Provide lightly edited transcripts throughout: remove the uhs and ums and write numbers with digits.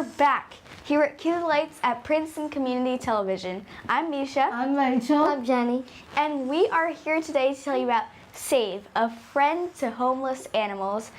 we're back here at Cue the Lights at Princeton Community Television. I'm Misha. I'm Rachel. I'm Jenny. And we are here today to tell you about S.A.V.E, a friend to homeless animals,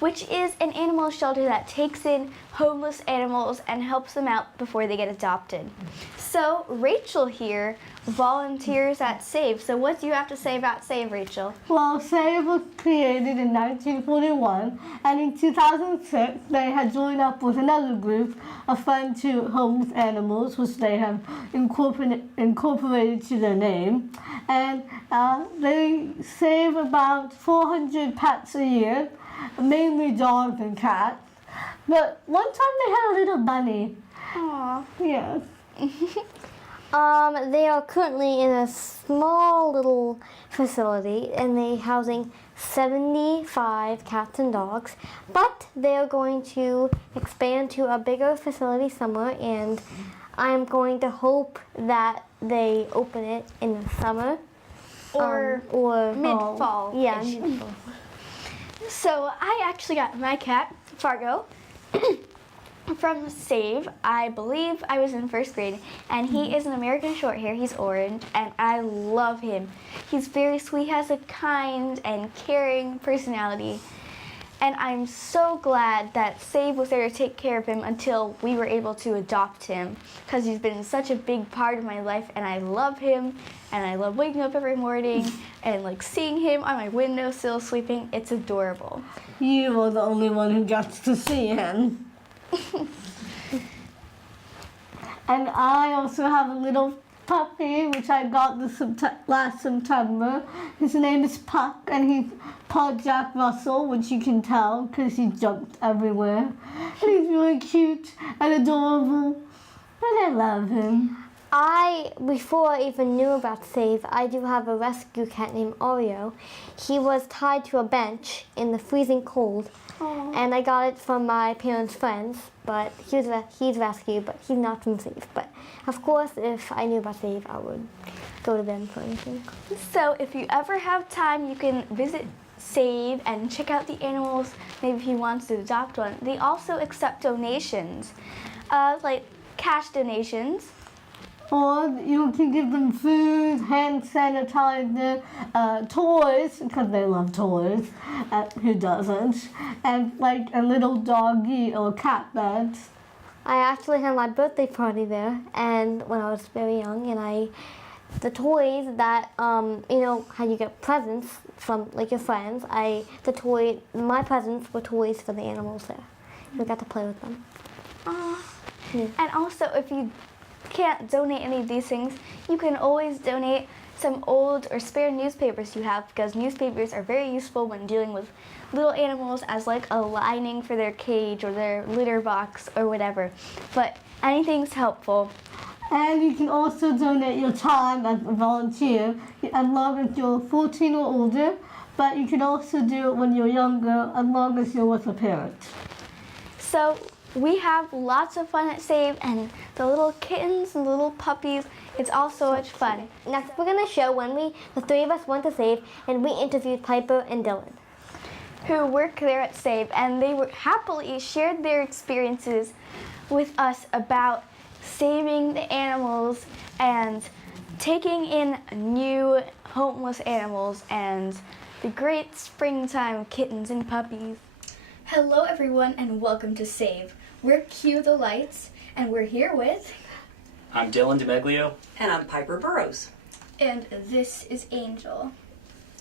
which is an animal shelter that takes in homeless animals and helps them out before they get adopted. So Rachel here volunteers at S.A.V.E. So what do you have to say about S.A.V.E, Rachel? Well, S.A.V.E was created in 1941, and in 2006 they had joined up with another group, a friend to homeless animals, which they have incorporated to their name. And they save about 400 pets a year, mainly dogs and cats. But one time they had a little bunny. Aww. Yes. They are currently in a small little facility and they're housing 75 cats and dogs, but they are going to expand to a bigger facility somewhere, and I'm going to hope that they open it in the summer Or mid-fall. Yeah, mid-fall. So I actually got my cat, Fargo, from S.A.V.E. I believe I was in first grade, and he is an American Shorthair. He's orange, and I love him. He's very sweet, he has a kind and caring personality, and I'm so glad that S.A.V.E. was there to take care of him until we were able to adopt him, because he's been such a big part of my life, and I love him, and I love waking up every morning and like seeing him on my windowsill sleeping. It's adorable. You are the only one who gets to see him. And I also have a little puppy, which I got last September. His name is Puck, and he's part Jack Russell, which you can tell because he jumped everywhere. And he's really cute and adorable, and I love him. Before I even knew about S.A.V.E., I do have a rescue cat named Oreo. He was tied to a bench in the freezing cold. Aww. And I got it from my parents' friends, but he's rescued, but he's not from S.A.V.E. But of course, if I knew about S.A.V.E., I would go to them for anything. So if you ever have time, you can visit S.A.V.E. and check out the animals, maybe if he wants to adopt one. They also accept donations, like cash donations. Or you can give them food, hand sanitizer, toys, because they love toys, who doesn't, and like a little doggy or cat bed. I actually had my birthday party there, and when I was very young, and the toys that, you know, how you get presents from like your friends, my presents were toys for the animals there. We got to play with them. Yeah. And also, if you can't donate any of these things, you can always donate some old or spare newspapers you have, because newspapers are very useful when dealing with little animals as like a lining for their cage or their litter box or whatever. But anything's helpful. And you can also donate your time as a volunteer, as long as you're 14 or older, but you can also do it when you're younger, as long as you're with a parent. So we have lots of fun at S.A.V.E., and the little kittens and the little puppies, it's all so much fun. Next, we're going to show when the three of us went to S.A.V.E. and we interviewed Piper and Dylan, who work there at S.A.V.E., and they happily shared their experiences with us about saving the animals and taking in new homeless animals and the great springtime kittens and puppies. Hello everyone, and welcome to S.A.V.E. We're Cue the Lights, and we're here with... I'm Dylan DeMeglio. And I'm Piper Burrows. And this is Angel.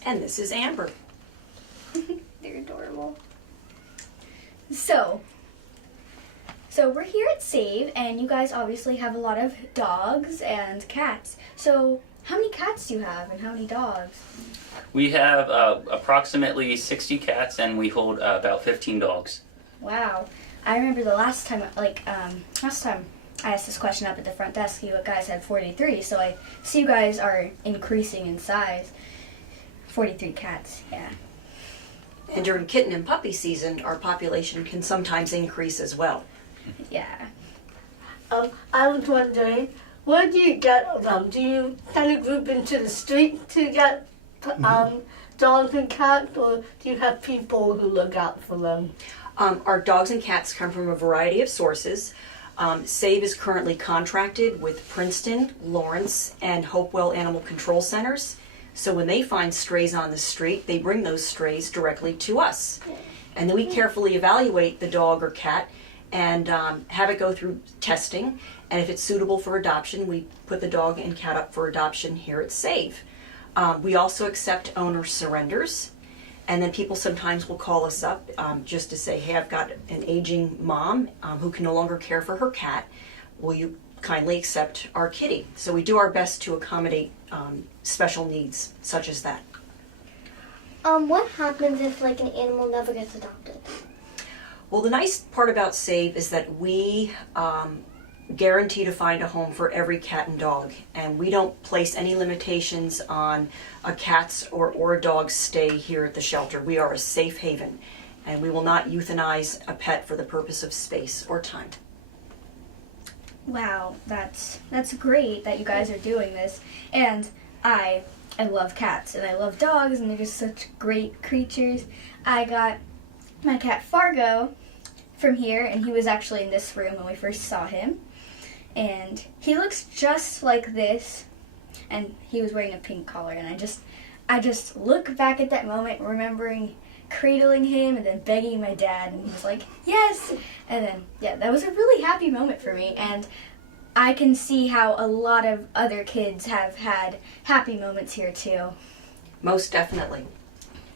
And this is Amber. They're adorable. So we're here at S.A.V.E., and you guys obviously have a lot of dogs and cats. So how many cats do you have, and how many dogs? We have approximately 60 cats, and we hold about 15 dogs. Wow. I remember the last time I asked this question up at the front desk, you guys had 43, so I see you guys are increasing in size. 43 cats, yeah. And during kitten and puppy season, our population can sometimes increase as well. Yeah. I was wondering, where do you get them? Do you kind of group into the street to get dogs and cats, or do you have people who look out for them? Our dogs and cats come from a variety of sources. S.A.V.E. is currently contracted with Princeton, Lawrence, and Hopewell Animal Control Centers. So when they find strays on the street, they bring those strays directly to us. And then we carefully evaluate the dog or cat and have it go through testing. And if it's suitable for adoption, we put the dog and cat up for adoption here at S.A.V.E. We also accept owner surrenders. And then people sometimes will call us up just to say, hey, I've got an aging mom who can no longer care for her cat. Will you kindly accept our kitty? So we do our best to accommodate special needs such as that. What happens if like an animal never gets adopted? Well, the nice part about S.A.V.E. is that we guarantee to find a home for every cat and dog, and we don't place any limitations on a cat's or a dog's stay here at the shelter. We are a safe haven, and we will not euthanize a pet for the purpose of space or time. Wow, that's great that you guys are doing this. And I love cats and I love dogs, and they're just such great creatures. I got my cat Fargo from here, and he was actually in this room when we first saw him. And he looks just like this, and he was wearing a pink collar, and I just look back at that moment remembering cradling him and then begging my dad, and he was like, yes! And then, yeah, that was a really happy moment for me, and I can see how a lot of other kids have had happy moments here too. Most definitely.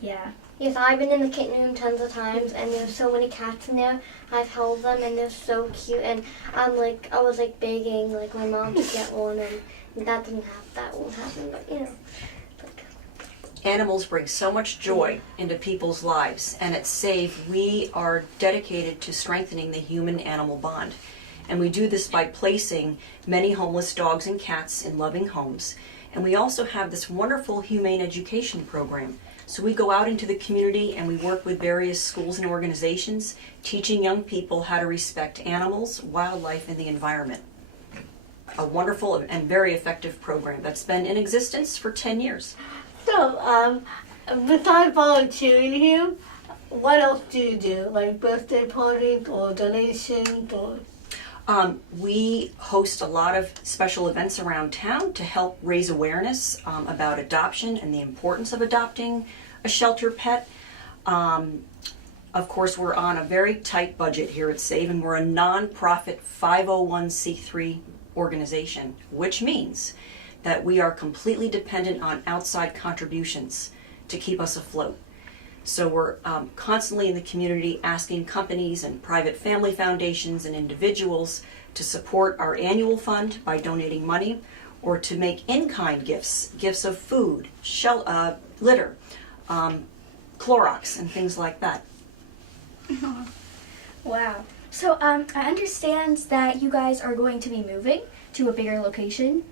Yeah. Yes, I've been in the kitten room tons of times, and there's so many cats in there. I've held them, and they're so cute. And I was begging like my mom to get one, and that won't happen. But you know, Animals bring so much joy into people's lives, and at S.A.V.E. we are dedicated to strengthening the human-animal bond. And we do this by placing many homeless dogs and cats in loving homes. And we also have this wonderful humane education program. So we go out into the community and we work with various schools and organizations, teaching young people how to respect animals, wildlife, and the environment. A wonderful and very effective program that's been in existence for 10 years. So, besides volunteering here, what else do you do? Like birthday parties or donations or? We host a lot of special events around town to help raise awareness about adoption and the importance of adopting a shelter pet. Of course, we're on a very tight budget here at S.A.V.E., and we're a non-profit 501c3 organization, which means that we are completely dependent on outside contributions to keep us afloat. So we're constantly in the community asking companies and private family foundations and individuals to support our annual fund by donating money, or to make in-kind gifts of food, litter, Clorox, and things like that. Wow. So I understand that you guys are going to be moving to a bigger location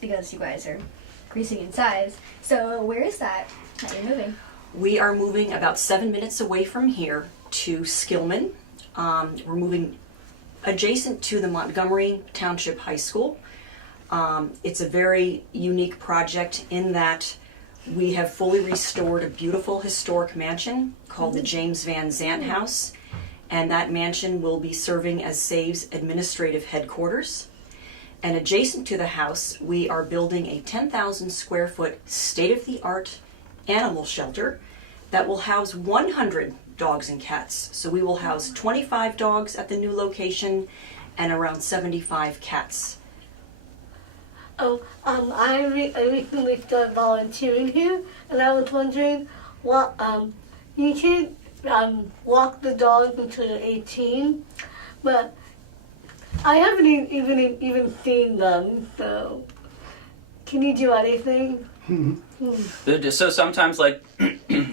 because you guys are increasing in size. So where is that you're moving? We are moving about 7 minutes away from here to Skillman. We're moving adjacent to the Montgomery Township High School. It's a very unique project in that we have fully restored a beautiful historic mansion called the James Van Zant House, and that mansion will be serving as S.A.V.E.'s administrative headquarters. And adjacent to the house, we are building a 10,000 square foot state-of-the-art animal shelter that will house 100 dogs and cats. So we will house 25 dogs at the new location and around 75 cats. I recently started volunteering here, and I was wondering what you can walk the dogs until they're 18, but I haven't even seen them. So, can you do anything? So sometimes, like,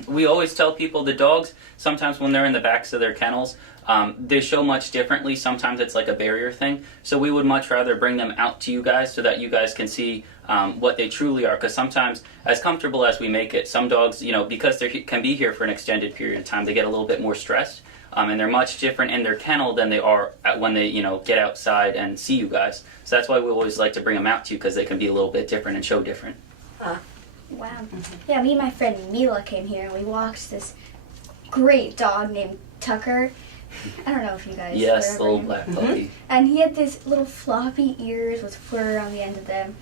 we always tell people the dogs, sometimes when they're in the backs of their kennels, they show much differently. Sometimes it's like a barrier thing. So we would much rather bring them out to you guys so that you guys can see what they truly are. Because sometimes, as comfortable as we make it, some dogs, because they can be here for an extended period of time, they get a little bit more stressed. And they're much different in their kennel than they are when they, get outside and see you guys. So that's why we always like to bring them out to you, because they can be a little bit different and show different. Wow. Yeah, me and my friend Mila came here and we walked this great dog named Tucker, I don't know if you guys. Yes, whatever. little black puppy. And he had these little floppy ears with fur on the end of them.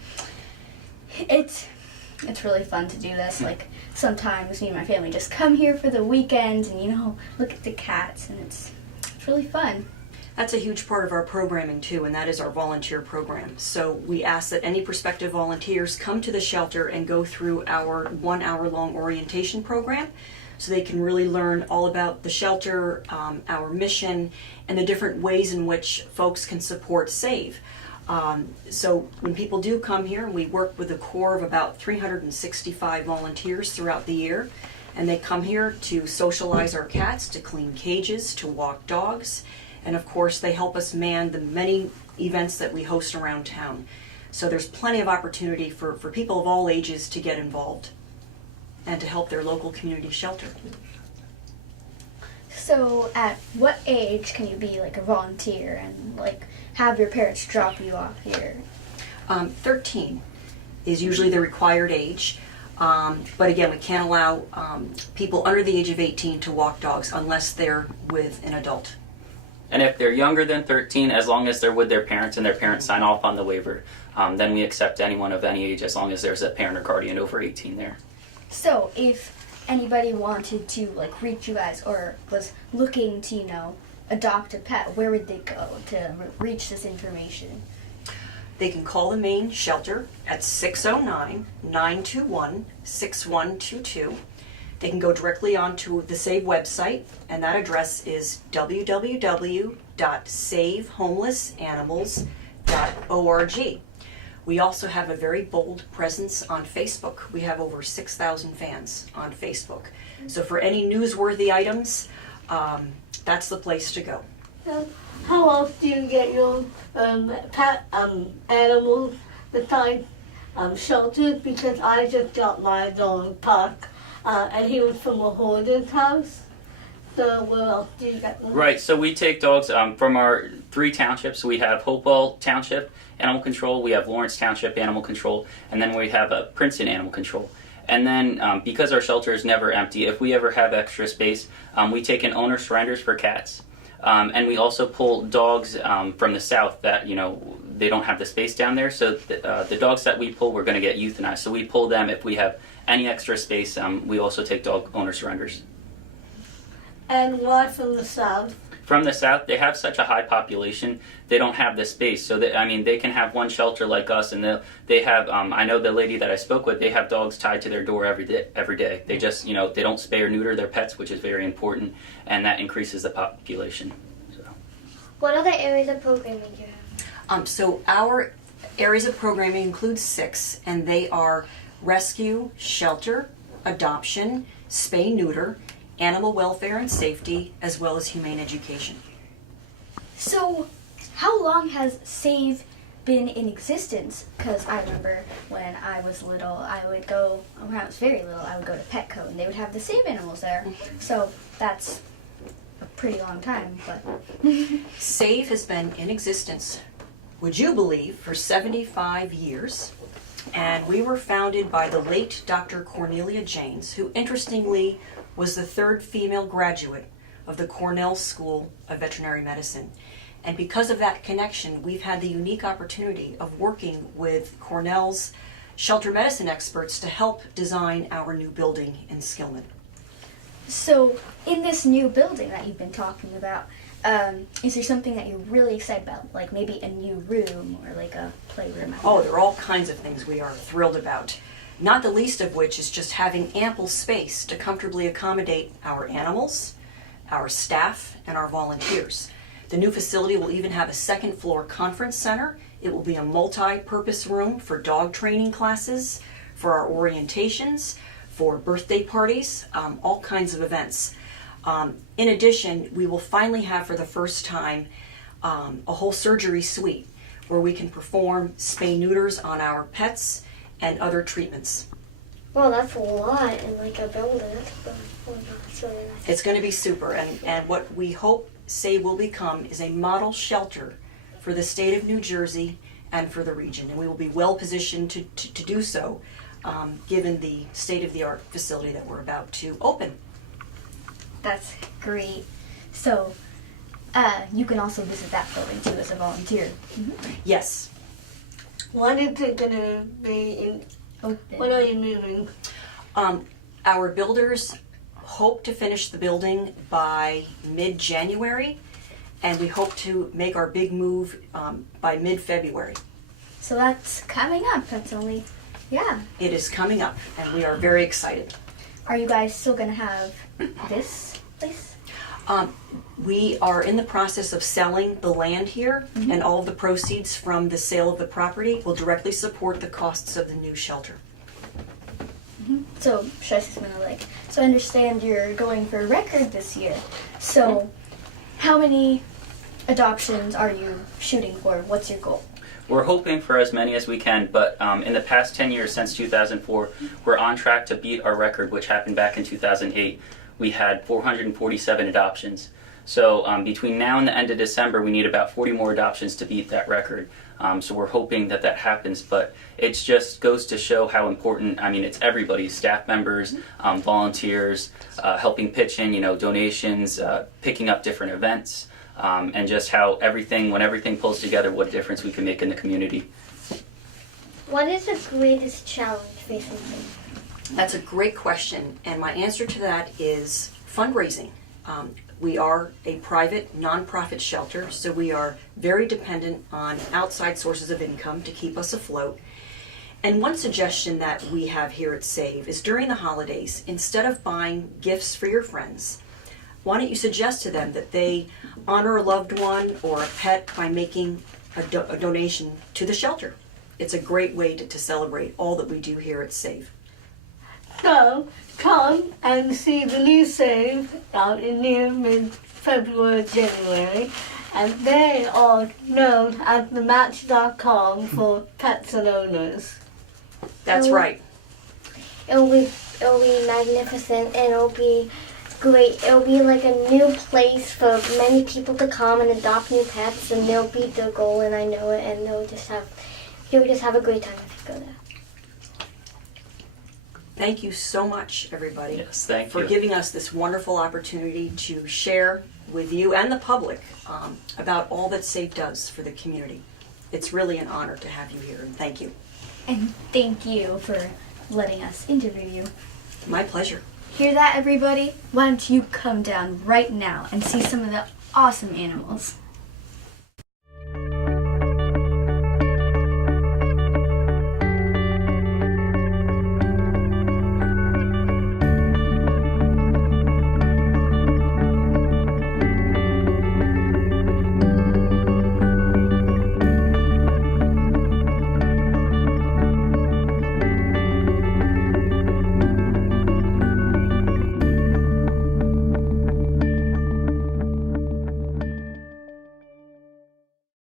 It's really fun to do this. Like sometimes me and my family just come here for the weekend and look at the cats, and it's really fun. That's a huge part of our programming too, and that is our volunteer program. So we ask that any prospective volunteers come to the shelter and go through our 1 hour long orientation program so they can really learn all about the shelter, our mission, and the different ways in which folks can support S.A.V.E. So when people do come here, we work with a core of about 365 volunteers throughout the year, and they come here to socialize our cats, to clean cages, to walk dogs, and of course they help us man the many events that we host around town. So there's plenty of opportunity for people of all ages to get involved and to help their local community shelter. So at what age can you be like a volunteer and like have your parents drop you off here? 13 is usually the required age. But again, we can't allow people under the age of 18 to walk dogs unless they're with an adult. And if they're younger than 13, as long as they're with their parents and their parents sign off on the waiver, then we accept anyone of any age as long as there's a parent or guardian over 18 there. So if anybody wanted to like reach you guys or was looking to, adopt a pet, where would they go to reach this information? They can call the main shelter at 609-921-6122. They can go directly onto the S.A.V.E. website, and that address is www.savehomelessanimals.org. We also have a very bold presence on Facebook. We have over 6,000 fans on Facebook. So for any newsworthy items, that's the place to go. How else do you get your pet animals besides shelters? Because I just got my dog Puck, and he was from a hoarder's house. So where else do you get them? Right, so we take dogs from our 3 townships. We have Hopewell Township Animal Control, we have Lawrence Township Animal Control, and then we have Princeton Animal Control. And then because our shelter is never empty, if we ever have extra space, we take in owner surrenders for cats. And we also pull dogs from the south that, they don't have the space down there. So the dogs that we pull, we're going to get euthanized. So we pull them if we have any extra space. We also take dog owner surrenders. And why from the south? From the south, they have such a high population, they don't have the space. So they can have one shelter like us, and they have. I know the lady that I spoke with. They have dogs tied to their door every day. They just, they don't spay or neuter their pets, which is very important, and that increases the population. So. What other areas of programming do you have? So our areas of programming include 6, and they are rescue, shelter, adoption, spay, neuter, animal welfare and safety, as well as humane education. So how long has S.A.V.E. been in existence? Because I remember when I was little, when I was very little, I would go to Petco and they would have the S.A.V.E. animals there. So that's a pretty long time, but S.A.V.E. has been in existence, would you believe, for 75 years. And we were founded by the late Dr. Cornelia Janes, who interestingly was the 3rd female graduate of the Cornell School of Veterinary Medicine. And because of that connection, we've had the unique opportunity of working with Cornell's shelter medicine experts to help design our new building in Skillman. So in this new building that you've been talking about, is there something that you're really excited about? Like maybe a new room or like a playroom? Oh, there are all kinds of things we are thrilled about. Not the least of which is just having ample space to comfortably accommodate our animals, our staff, and our volunteers. The new facility will even have a 2nd floor conference center. It will be a multi-purpose room for dog training classes, for our orientations, for birthday parties, all kinds of events. In addition, we will finally have for the first time a whole surgery suite where we can perform spay-neuters on our pets and other treatments. Well, that's a lot in like a building. That's really nice. It's going to be super, and what we hope S.A.V.E. will become is a model shelter for the state of New Jersey and for the region, and we will be well positioned to do so given the state-of-the-art facility that we're about to open. That's great. So you can also visit that building too as a volunteer. Yes. When is it gonna be when are you moving? Our builders hope to finish the building by mid-January, and we hope to make our big move by mid-February. So that's coming up. That's only, yeah. It is coming up, and we are very excited. Are you guys still gonna have this place? We are in the process of selling the land here, and all of the proceeds from the sale of the property will directly support the costs of the new shelter. So, should I say something like, so I understand you're going for a record this year. So, how many adoptions are you shooting for? What's your goal? We're hoping for as many as we can, but in the past 10 years since 2004, we're on track to beat our record, which happened back in 2008. We had 447 adoptions. So between now and the end of December, we need about 40 more adoptions to beat that record. So we're hoping that that happens, but it just goes to show how important, I mean, it's everybody, staff members, volunteers, helping pitch in, donations, picking up different events, and just how when everything pulls together, what difference we can make in the community. What is the greatest challenge facing you? That's a great question, and my answer to that is fundraising. We are a private, nonprofit shelter, so we are very dependent on outside sources of income to keep us afloat. And one suggestion that we have here at S.A.V.E. is during the holidays, instead of buying gifts for your friends, why don't you suggest to them that they honor a loved one or a pet by making a donation to the shelter? It's a great way to celebrate all that we do here at S.A.V.E. So come and see the new S.A.V.E. out in near mid-February, January, and they are known as the Match.com for pets and owners. That's right. It'll be magnificent, and it'll be great. It'll be like a new place for many people to come and adopt new pets, and they'll beat their goal, and I know it, and you'll just have a great time if you go there. Thank you so much, everybody, Yes, thank for you. giving us this wonderful opportunity to share with you and the public about all that S.A.V.E. does for the community. It's really an honor to have you here, and thank you. And thank you for letting us interview you. My pleasure. Hear that, everybody? Why don't you come down right now and see some of the awesome animals?